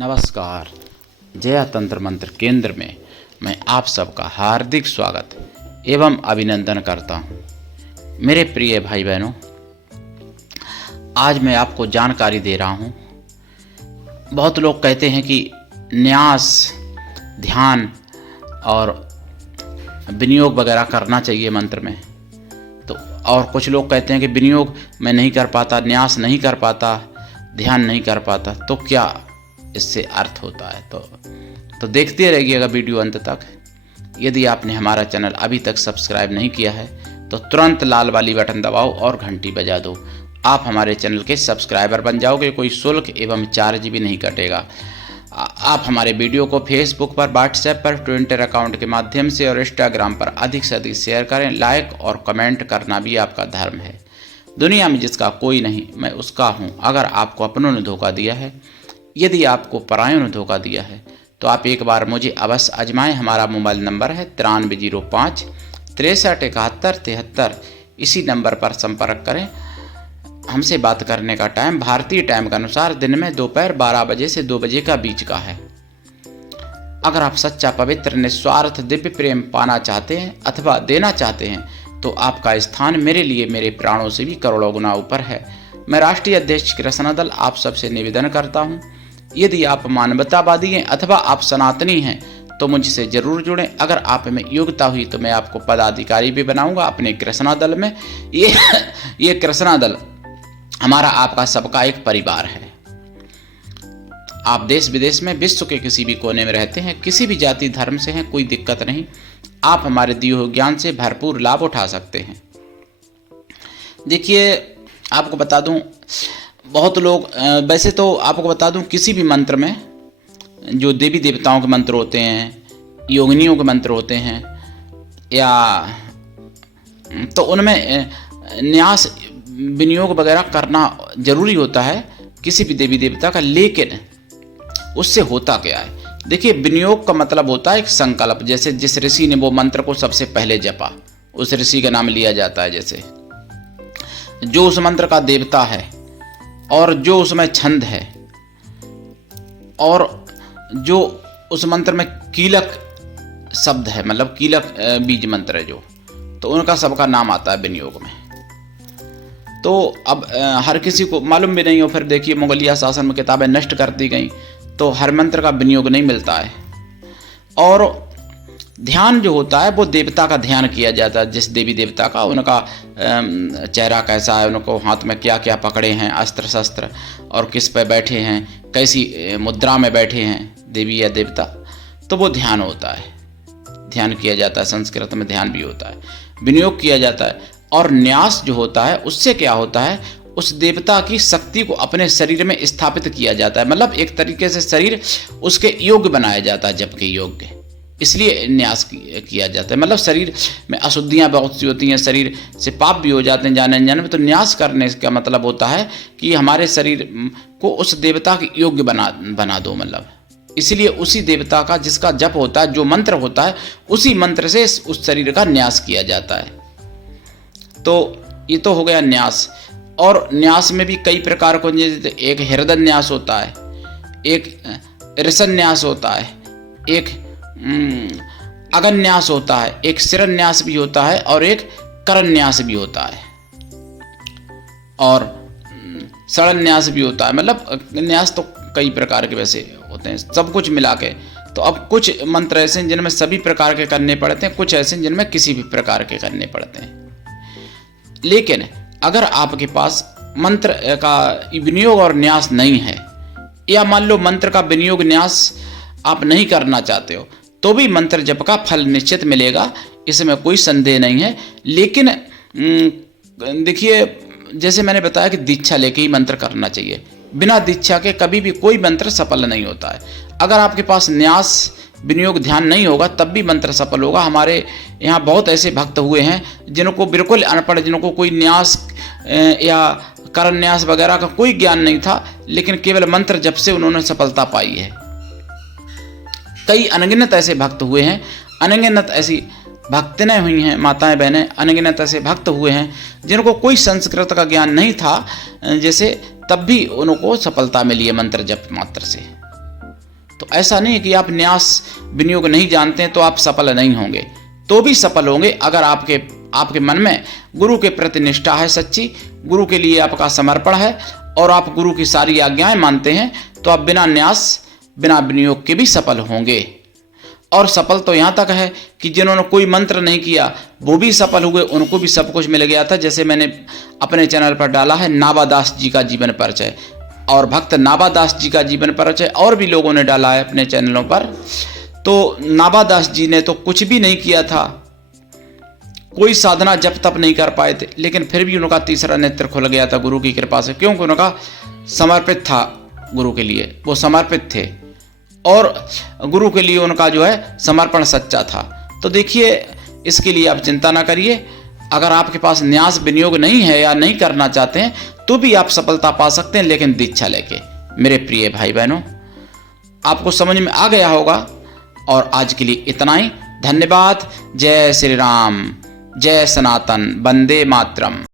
नमस्कार। जया तंत्र मंत्र केंद्र में मैं आप सबका हार्दिक स्वागत एवं अभिनंदन करता हूँ। मेरे प्रिय भाई बहनों, आज मैं आपको जानकारी दे रहा हूँ। बहुत लोग कहते हैं कि न्यास, ध्यान और विनियोग वगैरह करना चाहिए मंत्र में। तो और कुछ लोग कहते हैं कि विनियोग मैं नहीं कर पाता, न्यास नहीं कर पाता, ध्यान नहीं कर पाता। तो क्या इससे अर्थ होता है? तो देखते रहिएगा वीडियो अंत तक। यदि आपने हमारा चैनल अभी तक सब्सक्राइब नहीं किया है तो तुरंत लाल वाली बटन दबाओ और घंटी बजा दो। आप हमारे चैनल के सब्सक्राइबर बन जाओगे, कोई शुल्क एवं चार्ज भी नहीं कटेगा। आप हमारे वीडियो को फेसबुक पर, व्हाट्सएप पर, ट्विटर अकाउंट के माध्यम से और इंस्टाग्राम पर अधिक से अधिक शेयर करें। लाइक और कमेंट करना भी आपका धर्म है। दुनिया में जिसका कोई नहीं, मैं उसका हूँ। अगर आपको अपनों ने धोखा दिया है, यदि आपको परायों ने धोखा दिया है, तो आप एक बार मुझे अवश्य आजमाएं। हमारा मोबाइल नंबर है 9305 63 71 73। इसी नंबर पर संपर्क करें। हमसे बात करने का टाइम भारतीय टाइम के अनुसार दिन में दोपहर 12 बजे से 2 बजे का बीच का है। अगर आप सच्चा, पवित्र, निस्वार्थ दिव्य प्रेम पाना चाहते हैं अथवा देना चाहते हैं, तो आपका स्थान मेरे लिए मेरे प्राणों से भी करोड़ों गुना ऊपर है। मैं राष्ट्रीय अध्यक्ष कृष्णा दल आप सबसे निवेदन करता हूँ, यदि आप मानवतावादी हैं अथवा आप सनातनी हैं तो मुझसे जरूर जुड़ें। अगर आप में योग्यता हुई तो मैं आपको पदाधिकारी भी बनाऊंगा अपने कृष्णा दल में। ये कृष्णा दल हमारा, आपका सबका एक परिवार है। आप देश विदेश में, विश्व के किसी भी कोने में रहते हैं, किसी भी जाति धर्म से हैं, कोई दिक्कत नहीं। आप हमारे दिए हुए ज्ञान से भरपूर लाभ उठा सकते हैं। देखिए, आपको बता दूं, बहुत लोग, वैसे तो आपको बता दूं, किसी भी मंत्र में जो देवी देवताओं के मंत्र होते हैं, योगिनियों के मंत्र होते हैं, या तो उनमें न्यास, विनियोग वगैरह करना जरूरी होता है किसी भी देवी देवता का। लेकिन उससे होता क्या है? देखिए, विनियोग का मतलब होता है एक संकल्प। जैसे जिस ऋषि ने वो मंत्र को सबसे पहले जपा, उस ऋषि का नाम लिया जाता है। जैसे जो उस मंत्र का देवता है और जो उसमें छंद है और जो उस मंत्र में कीलक शब्द है, मतलब कीलक बीज मंत्र है जो, तो उनका सबका नाम आता है विनियोग में। तो अब हर किसी को मालूम भी नहीं हो, फिर देखिए मुगलिया शासन में किताबें नष्ट कर दी गई, तो हर मंत्र का विनियोग नहीं मिलता है। और ध्यान जो होता है वो देवता का ध्यान किया जाता है। जिस देवी देवता का, उनका चेहरा कैसा है, उनको हाथ में क्या क्या पकड़े हैं, अस्त्र शस्त्र, और किस पे बैठे हैं, कैसी मुद्रा में बैठे हैं देवी या देवता, तो वो ध्यान होता है। ध्यान किया जाता है। संस्कृत में ध्यान भी होता है, विनियोग किया जाता है। और न्यास जो होता है, उससे क्या होता है, उस देवता की शक्ति को अपने शरीर में स्थापित किया जाता है। मतलब एक तरीके से शरीर उसके योग्य बनाया जाता है, जबकि योग्य, इसलिए न्यास किया जाता है। मतलब शरीर में अशुद्धियाँ बहुत सी होती हैं, शरीर से पाप भी हो जाते हैं जाने अनजाने में। तो न्यास करने का मतलब होता है कि हमारे शरीर को उस देवता के योग्य बना दो। मतलब इसलिए उसी देवता का, जिसका जप होता है, जो मंत्र होता है, उसी मंत्र से उस शरीर का न्यास किया जाता है। तो ये तो हो गया न्यास। और न्यास में भी कई प्रकार को, एक हृदय न्यास होता है, एक ऋषन न्यास होता है, एक अगन्यास होता है, एक शिरन्यास भी होता है, और एक करन्यास भी होता है, और सड़न्यास भी होता है। मतलब न्यास तो कई प्रकार के वैसे होते हैं, सब कुछ मिला के। तो अब कुछ मंत्र ऐसे हैं जिनमें सभी प्रकार के करने पड़ते हैं, कुछ ऐसे हैं जिनमें किसी भी प्रकार के करने पड़ते हैं। लेकिन अगर आपके पास मंत्र का विनियोग और न्यास नहीं है, या मान लो मंत्र का विनियोग न्यास आप नहीं करना चाहते हो, तो भी मंत्र जप का फल निश्चित मिलेगा, इसमें कोई संदेह नहीं है। लेकिन देखिए, जैसे मैंने बताया कि दीक्षा लेके ही मंत्र करना चाहिए। बिना दीक्षा के कभी भी कोई मंत्र सफल नहीं होता है। अगर आपके पास न्यास, विनियोग, ध्यान नहीं होगा, तब भी मंत्र सफल होगा। हमारे यहाँ बहुत ऐसे भक्त हुए हैं जिनको बिल्कुल अनपढ़, जिनको कोई न्यास या करन्यास वगैरह का कोई ज्ञान नहीं था, लेकिन केवल मंत्र जप से उन्होंने सफलता पाई है। कई अनगिनत ऐसे भक्त हुए हैं, अनगिनत ऐसी भक्तनें हुई हैं, माताएं बहनें, अनगिनत ऐसे भक्त हुए हैं जिनको कोई संस्कृत का ज्ञान नहीं था, जैसे, तब भी उनको सफलता मिली है मंत्र जप मात्र से। तो ऐसा नहीं है कि आप न्यास विनियोग नहीं जानते हैं तो आप सफल नहीं होंगे, तो भी सफल होंगे अगर आपके मन में गुरु के प्रति निष्ठा है सच्ची, गुरु के लिए आपका समर्पण है और आप गुरु की सारी आज्ञाएं मानते हैं, तो आप बिना न्यास बिना विनियोग के भी सफल होंगे। और सफल तो यहाँ तक है कि जिन्होंने कोई मंत्र नहीं किया वो भी सफल हुए, उनको भी सब कुछ मिल गया था। जैसे मैंने अपने चैनल पर डाला है नाबादास जी का जीवन परिचय, और भक्त नाबादास जी का जीवन परिचय और भी लोगों ने डाला है अपने चैनलों पर। तो नाबादास जी ने तो कुछ भी नहीं किया था, कोई साधना जप तप नहीं कर पाए थे, लेकिन फिर भी उनका तीसरा नेत्र खुल गया था गुरु की कृपा से, क्योंकि उनका समर्पित था गुरु के लिए, वो समर्पित थे और गुरु के लिए उनका जो है समर्पण सच्चा था। तो देखिए, इसके लिए आप चिंता ना करिए। अगर आपके पास न्यास विनियोग नहीं है या नहीं करना चाहते हैं तो भी आप सफलता पा सकते हैं, लेकिन दीक्षा लेके। मेरे प्रिय भाई बहनों, आपको समझ में आ गया होगा। और आज के लिए इतना ही। धन्यवाद। जय श्री राम, जय सनातन, वंदे मातरम।